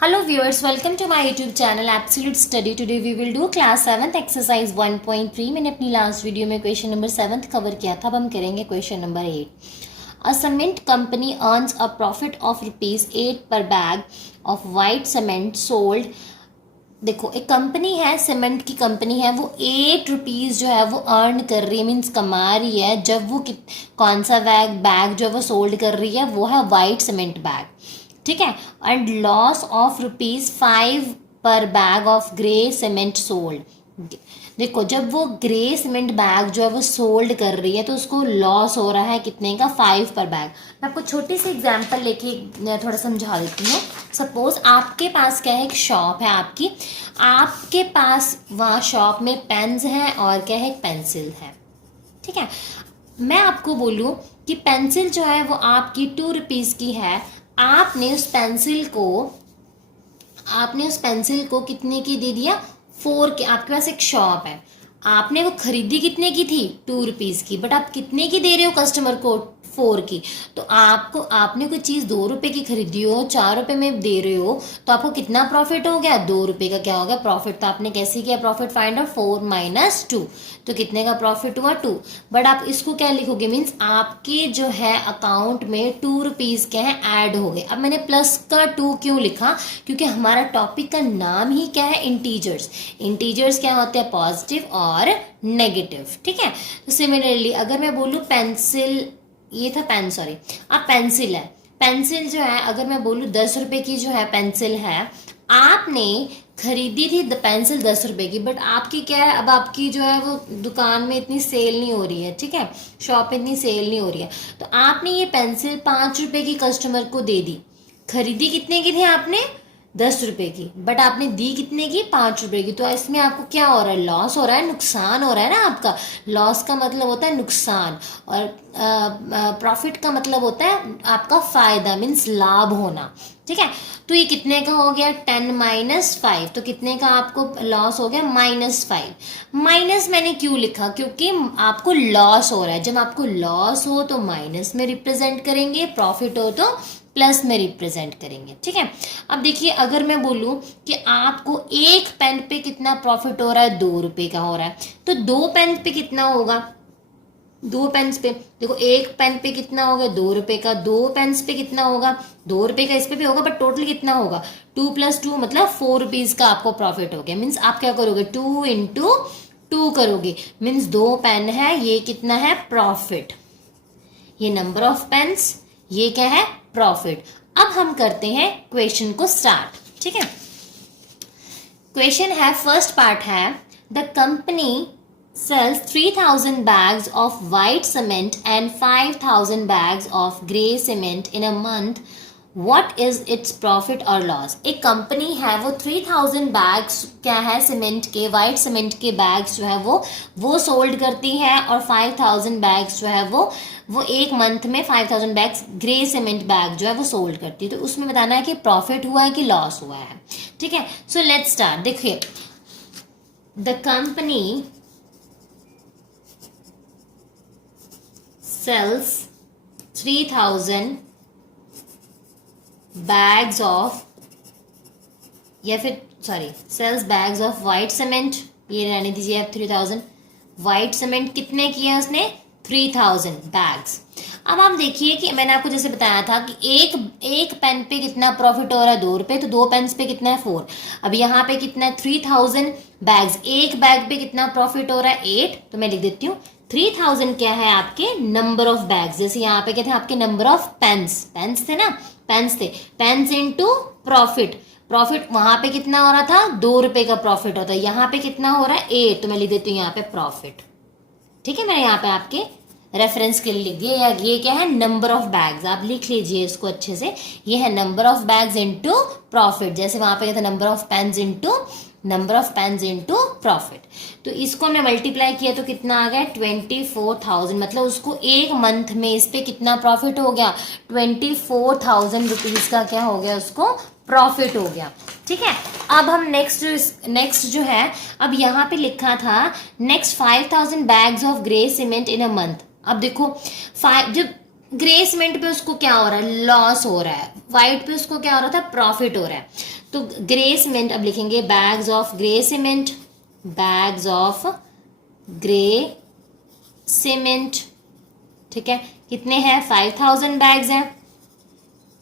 Hello viewers, welcome to my YouTube channel Absolute Study. Today we will do class 7th exercise 1.3. मैंने अपनी last video में question number 7 cover किया था. अब हम करेंगे question number 8. A cement company earns a profit of ₹8 per bag of white cement sold. देखो एक कंपनी है, सीमेंट की कंपनी है, वो ₹8 जो है वो अर्न कर रही है, मीन्स कमा रही है जब वो कौन सा बैग जो है वो सोल्ड कर रही है वो है वाइट सीमेंट बैग. ठीक है. एंड लॉस ऑफ ₹5 पर bag of grey cement sold. देखो जब वो ग्रे सीमेंट बैग जो है वो सोल्ड कर रही है तो उसको लॉस हो रहा है कितने का, 5 पर बैग. मैं आपको छोटी सी एग्जांपल लेके थोड़ा समझा देती हूँ. सपोज आपके पास क्या है, एक शॉप है आपके पास वहाँ शॉप में पेन्स हैं और क्या है, एक पेंसिल है. ठीक है. मैं आपको बोलूँ कि पेंसिल जो है वो आपकी ₹2 की है. आपने उस पेंसिल को कितने की दे दिया, 4 के. आपके पास एक शॉप है, आपने वो खरीदी कितने की थी, ₹2 की, बट आप कितने की दे रहे हो कस्टमर को, 4 की. तो आपने कोई चीज़ ₹2 की खरीदी हो, ₹4 में दे रहे हो, तो आपको कितना प्रॉफिट हो गया, ₹2 का क्या हो गया प्रॉफिट. तो आपने कैसे किया प्रॉफिट फाइंड आउट, 4 - 2, तो कितने का प्रॉफिट हुआ, 2. बट आप इसको क्या लिखोगे, मीन्स आपके जो है अकाउंट में ₹2 क्या है ऐड हो गए. अब मैंने प्लस का 2 क्यों लिखा, क्योंकि हमारा टॉपिक का नाम ही क्या है, इंटीजर्स. इंटीजर्स क्या होते हैं, पॉजिटिव और नेगेटिव. ठीक है. तो सिमिलरली अगर मैं बोलूँ पेंसिल, ये था पेन, सॉरी, अब पेंसिल है. पेंसिल जो है अगर मैं बोलूँ ₹10 की जो है पेंसिल है, आपने खरीदी थी पेंसिल ₹10 की, बट आपकी क्या है, अब आपकी जो है वो दुकान में इतनी सेल नहीं हो रही है. ठीक है. शॉप में इतनी सेल नहीं हो रही है, तो आपने ये पेंसिल ₹5 की कस्टमर को दे दी. खरीदी कितने की थी आपने, ₹10 की, बट आपने दी कितने की, ₹5 की. तो इसमें आपको क्या हो रहा है, लॉस हो रहा है, नुकसान हो रहा है ना आपका. लॉस का मतलब होता है नुकसान, और प्रॉफिट का मतलब होता है आपका फायदा, मीन्स लाभ होना. ठीक है. तो ये कितने का हो गया, 10 - 5, तो कितने का आपको लॉस हो गया, -5. माइनस मैंने क्यों लिखा, क्योंकि आपको लॉस हो रहा है. जब आपको लॉस हो तो माइनस में रिप्रेजेंट करेंगे, प्रॉफिट हो तो प्लस में रिप्रेजेंट करेंगे. ठीक है. अब देखिए अगर मैं बोलूं कि आपको एक पेन पे कितना प्रॉफिट हो रहा है, ₹2 का हो रहा है, तो 2 पेन पे कितना होगा, 2 पेन्स पे देखो, एक पेन पे कितना होगा, ₹2 का. 2 पेन्स पे कितना होगा, ₹2 का. इस पे भी होगा, बट टोटल कितना होगा, 2 + 2 मतलब ₹4 का आपको प्रॉफिट हो गया. मीन्स आप क्या करोगे, 2 × 2 करोगे, मीन्स 2 पेन है, ये कितना है प्रॉफिट, ये नंबर ऑफ पेन्स, ये क्या है प्रॉफिट. अब हम करते हैं क्वेश्चन को स्टार्ट. ठीक है. क्वेश्चन है, फर्स्ट पार्ट है, the company sells 3,000 bags of white cement and 5,000 bags of grey cement in a month. What is its profit or loss? एक कंपनी है, वो 3,000 बैग्स क्या है सीमेंट के, वाइट सीमेंट के बैग्स जो है वो सोल्ड करती है, और 5,000 बैग्स जो है वो एक मंथ में 5,000 बैग्स ग्रे सीमेंट बैग जो है वो सोल्ड करती है. तो उसमें बताना है कि प्रॉफिट हुआ है कि लॉस हुआ है. ठीक है. So let's start. देखिए, the company sells 3,000 bags of, या फिर sorry, sells bags of white cement, ये रहने दीजिए आप 3,000. वाइट सीमेंट कितने किए उसने, 3,000 बैग्स. अब आप देखिए कि मैंने आपको जैसे बताया था कि एक पेन पे कितना प्रॉफिट हो रहा है, ₹2, तो 2 पेन्स पे कितना है, 4. अब यहाँ पे कितना है, 3,000 बैग्स, एक बैग पे कितना प्रॉफिट हो रहा है, 8. तो मैं लिख देती हूँ 3,000 क्या है आपके नंबर ऑफ बैग्स. जैसे यहाँ पे क्या थे आपके नंबर ऑफ पेन्स थे ना, पेन्स थे, पेन्स इनटू प्रॉफिट. प्रॉफिट वहां पे कितना हो रहा था, ₹2 का प्रॉफिट होता है. यहाँ पे कितना हो रहा है, 8, तो मैं लिख देती हूँ यहाँ पे प्रॉफिट. ठीक है. मैंने यहाँ पे आपके रेफरेंस के लिए लिख दिया. या ये क्या है, नंबर ऑफ बैग्स, आप लिख लीजिए इसको अच्छे से. ये है number of bags into profit. जैसे वहां पे क्या था, number of pens into profit. तो इसको हमने मल्टीप्लाई किया तो कितना आ गया, 24,000. मतलब उसको एक मंथ में इस पे कितना प्रॉफिट हो गया, ₹24,000 का क्या हो गया, उसको प्रॉफिट हो गया. ठीक है. अब हम नेक्स्ट जो है, अब यहाँ पे लिखा था next 5,000 bags of grey cement in a month. अब देखो जब ग्रे सीमेंट पे उसको क्या हो रहा है, लॉस हो रहा है, व्हाइट पे उसको क्या हो रहा था, प्रॉफिट हो रहा है. तो ग्रे सीमेंट अब लिखेंगे bags of grey cement, bags of grey cement, ठीक है। कितने हैं? 5000 बैग्स हैं।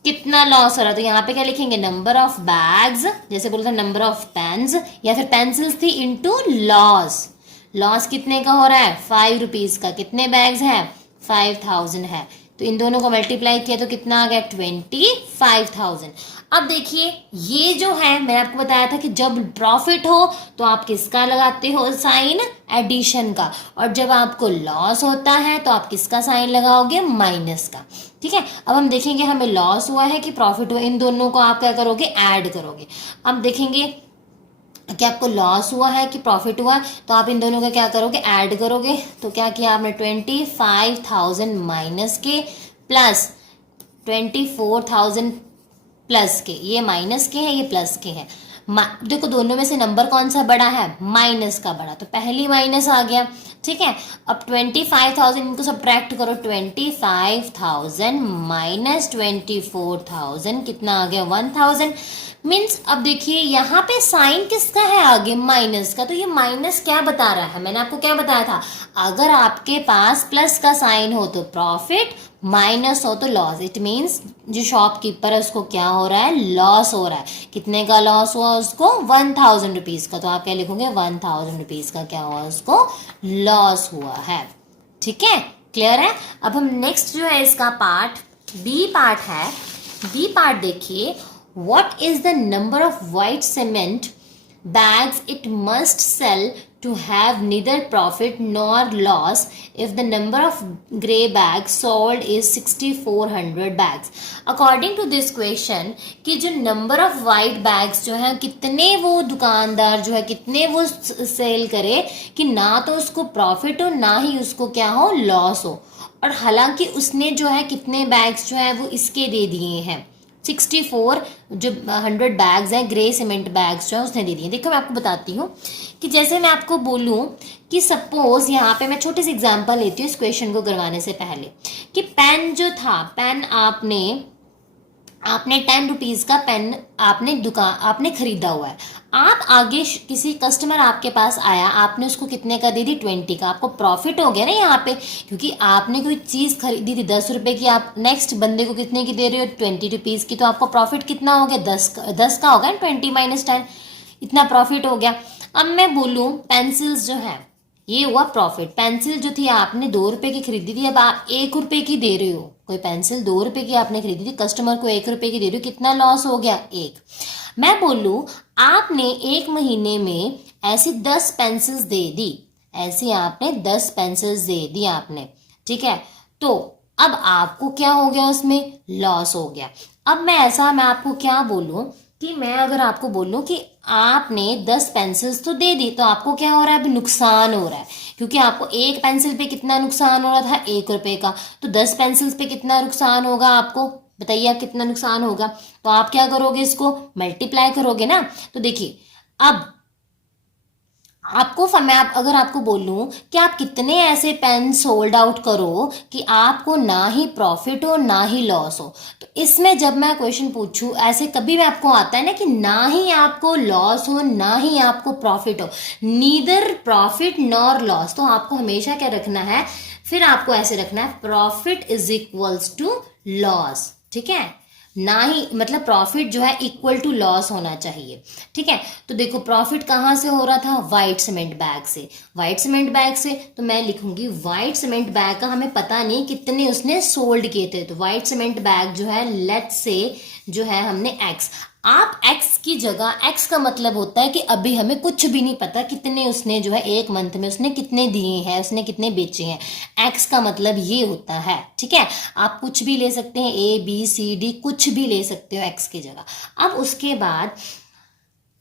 कितना लॉस हो रहा है? तो यहाँ पे क्या लिखेंगे? नंबर ऑफ बैग्स, जैसे बोलते हैं नंबर ऑफ पेन्स या फिर पेंसिल्स थी इनटू लॉस। लॉस कितने का हो रहा है? 5 रुपीज का। कितने बैग्स हैं? 5000 है। तो इन दोनों को मल्टीप्लाई किया तो कितना आ गया? 25,000। अब देखिए ये जो है मैंने आपको बताया था कि जब प्रॉफिट हो तो आप किसका लगाते हो साइन? एडिशन का। और जब आपको लॉस होता है तो आप किसका साइन लगाओगे? माइनस का। ठीक है। अब हम देखेंगे हमें लॉस हुआ है कि प्रॉफिट हुआ, इन दोनों को आप क्या करोगे? ऐड करोगे। अब देखेंगे कि आपको लॉस हुआ है कि प्रॉफिट हुआ, तो आप इन दोनों का क्या करोगे? ऐड करोगे। तो क्या किया आपने? 25,000 माइनस के प्लस 24,000 प्लस के। ये माइनस के हैं, ये प्लस के हैं। देखो दोनों में से नंबर कौन सा बड़ा है? माइनस का बड़ा, तो पहली माइनस आ गया। ठीक है। अब 25,000 इनको सब्ट्रैक्ट करो। 25,000 माइनस 24,000 कितना आ गया? 1,000। मीन्स अब देखिए यहाँ पे साइन किसका है आगे? माइनस का। तो ये माइनस क्या बता रहा है? मैंने आपको क्या बताया था? अगर आपके पास प्लस का साइन हो तो प्रॉफिट, माइनस हो तो लॉस। इट मीन्स जो शॉपकीपर है उसको क्या हो रहा है? लॉस हो रहा है। कितने का लॉस हुआ उसको? 1,000 रुपीज का। तो आप क्या लिखोगे? 1,000 रुपीज का क्या हुआ? उसको लॉस हुआ है। ठीक है, क्लियर है। अब हम नेक्स्ट जो है इसका पार्ट बी पार्ट है। बी पार्ट देखिए, what is the number of white cement bags it must sell to have neither profit nor loss if the number of gray bags sold is 6400 bags? According to this question कि जो number of white bags जो है कितने वो दुकानदार जो है कितने वो सेल करे कि ना तो उसको प्रॉफिट हो ना ही उसको क्या हो? लॉस हो। और हालांकि उसने जो है कितने बैग्स जो है वो इसके दे दिए हैं? 64 जो 100 बैग्स हैं ग्रे सीमेंट बैग्स जो है उसने दे दिए। देखो मैं आपको बताती हूँ कि जैसे मैं आपको बोलूँ कि सपोज यहाँ पे मैं छोटी सी एग्जांपल लेती हूँ इस क्वेश्चन को करवाने से पहले कि पेन जो था, पेन आपने 10 रुपीज का पेन आपने खरीदा हुआ है। आप आगे किसी कस्टमर आपके पास आया, आपने उसको कितने का दे दी? 20 का। आपको प्रॉफिट हो गया ना यहाँ पे, क्योंकि आपने कोई चीज खरीदी थी 10 रुपए की, आप नेक्स्ट बंदे को कितने की दे रहे हो? 20 रुपीज की। तो आपको प्रॉफिट कितना हो गया? 10 का होगा। 20 माइनस 10, इतना प्रॉफिट हो गया। अब मैं बोलूँ पेंसिल्स जो है, ये हुआ प्रॉफिट। पेंसिल जो थी आपने 2 रुपए की खरीदी थी, अब आप 1 रुपए की दे रहे हो। कोई पेंसिल 2 रुपए की आपने खरीदी थी, कस्टमर को 1 रुपए की दे रहे हो, कितना लॉस हो गया? 1। मैं बोलूं आपने एक महीने में ऐसी 10 पेंसिल्स दे दी, ऐसी आपने 10 पेंसिल्स दे दी आपने, ठीक है। तो अब आपको क्या हो गया? उसमें लॉस हो गया। अब मैं आपको क्या बोलूं कि मैं अगर आपको बोलूं कि आपने 10 पेंसिल्स तो दे दी, तो आपको क्या हो रहा है? अभी नुकसान हो रहा है, क्योंकि आपको एक पेंसिल पे कितना नुकसान हो रहा था? 1 रुपए का। तो 10 पेंसिल्स पे कितना नुकसान होगा आपको? बताइए आप, कितना नुकसान होगा? तो आप क्या करोगे? इसको मल्टीप्लाई करोगे ना। तो देखिए अब मैं अगर आपको बोलूं कि आप कितने ऐसे पेन सोल्ड आउट करो कि आपको ना ही प्रॉफिट हो ना ही लॉस हो, तो इसमें जब मैं क्वेश्चन पूछूं ऐसे कभी भी आपको आता है ना कि ना ही आपको लॉस हो ना ही आपको प्रॉफिट हो, नीदर प्रॉफिट नॉर लॉस, तो आपको हमेशा क्या रखना है? फिर आपको ऐसे रखना है, profit is equals to loss. ठीक है, ना ही मतलब प्रॉफिट जो है इक्वल टू लॉस होना चाहिए। ठीक है। तो देखो प्रॉफिट कहाँ से हो रहा था? वाइट सीमेंट बैग से। वाइट सीमेंट बैग से तो मैं लिखूंगी वाइट सीमेंट बैग का हमें पता नहीं कितने उसने सोल्ड किए थे, तो वाइट सीमेंट बैग जो है लेट्स से जो है हमने एक्स। आप एक्स की जगह, एक्स का मतलब होता है कि अभी हमें कुछ भी नहीं पता कितने उसने जो है एक मंथ में उसने कितने दिए हैं, उसने कितने बेचे हैं। एक्स का मतलब ये होता है। ठीक है, आप कुछ भी ले सकते हैं, ए बी सी डी कुछ भी ले सकते हो एक्स की जगह। अब उसके बाद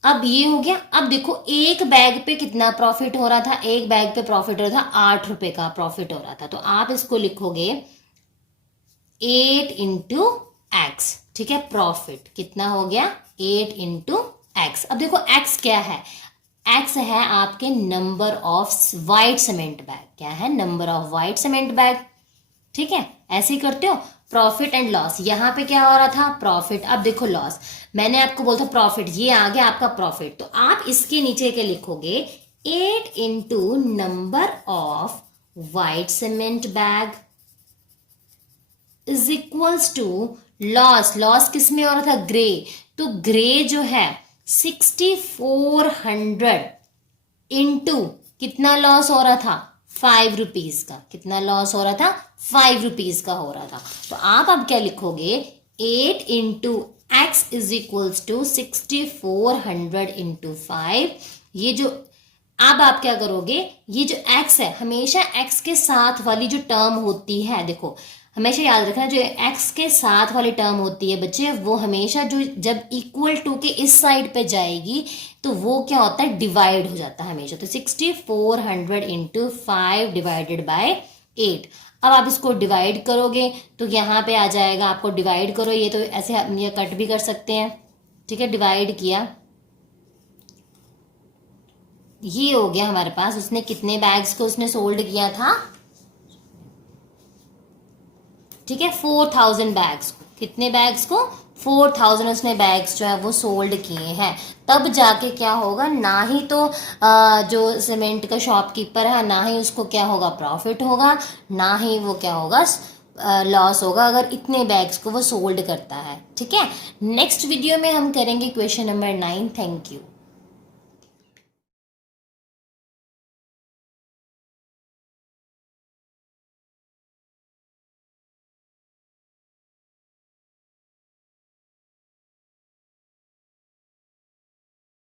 अब ये हो गया। अब देखो एक बैग पे कितना प्रॉफिट हो रहा था? एक बैग पे प्रॉफिट हो रहा था 8 रुपए का प्रॉफिट हो रहा था। तो आप इसको लिखोगे 8 इंटू एक्स। ठीक है, प्रॉफिट कितना हो गया? 8 इंटू एक्स। अब देखो एक्स क्या है? एक्स है आपके number of white cement bag. क्या है? Number of white cement bag. ठीक है, ऐसे ही करते हो। प्रॉफिट एंड लॉस, यहाँ पे क्या हो रहा था प्रॉफिट, अब देखो लॉस, मैंने आपको बोला था प्रॉफिट, ये आ गया आपका प्रॉफिट, तो आप इसके नीचे क्या लिखोगे 8 into number of white cement bag is equals to loss, loss किस में हो रहा था ग्रे, तो ग्रे जो है 6400 इंटू कितना लॉस हो रहा था 5 रुपीज का, कितना लॉस हो रहा था 5 रुपीज का हो रहा था। तो आप अब क्या लिखोगे 8 into x is equals to 6400 into 5, ये जो अब आप क्या करोगे, ये जो x है हमेशा x के साथ वाली जो टर्म होती है, देखो हमेशा याद रखना जो x के साथ वाली टर्म होती है बच्चे, वो हमेशा जो जब इक्वल टू के इस साइड पे जाएगी तो वो क्या होता है डिवाइड हो जाता है हमेशा। तो 6400 इंटू 5 डिवाइडेड बाय 8, अब आप इसको डिवाइड करोगे तो यहाँ पे आ जाएगा, आपको डिवाइड करो, ये तो ऐसे ये कट भी कर सकते हैं, ठीक है, डिवाइड किया, ये हो गया हमारे पास, उसने कितने बैग्स को उसने सोल्ड किया था, ठीक है 4000 बैग्स को, कितने बैग्स को 4000 उसने बैग्स जो है वो सोल्ड किए हैं। तब जाके क्या होगा, ना ही तो जो सीमेंट का शॉपकीपर है ना ही उसको क्या होगा प्रॉफिट होगा, ना ही वो क्या होगा लॉस होगा, अगर इतने बैग्स को वो सोल्ड करता है। ठीक है, नेक्स्ट वीडियो में हम करेंगे क्वेश्चन नंबर 9। Thank you.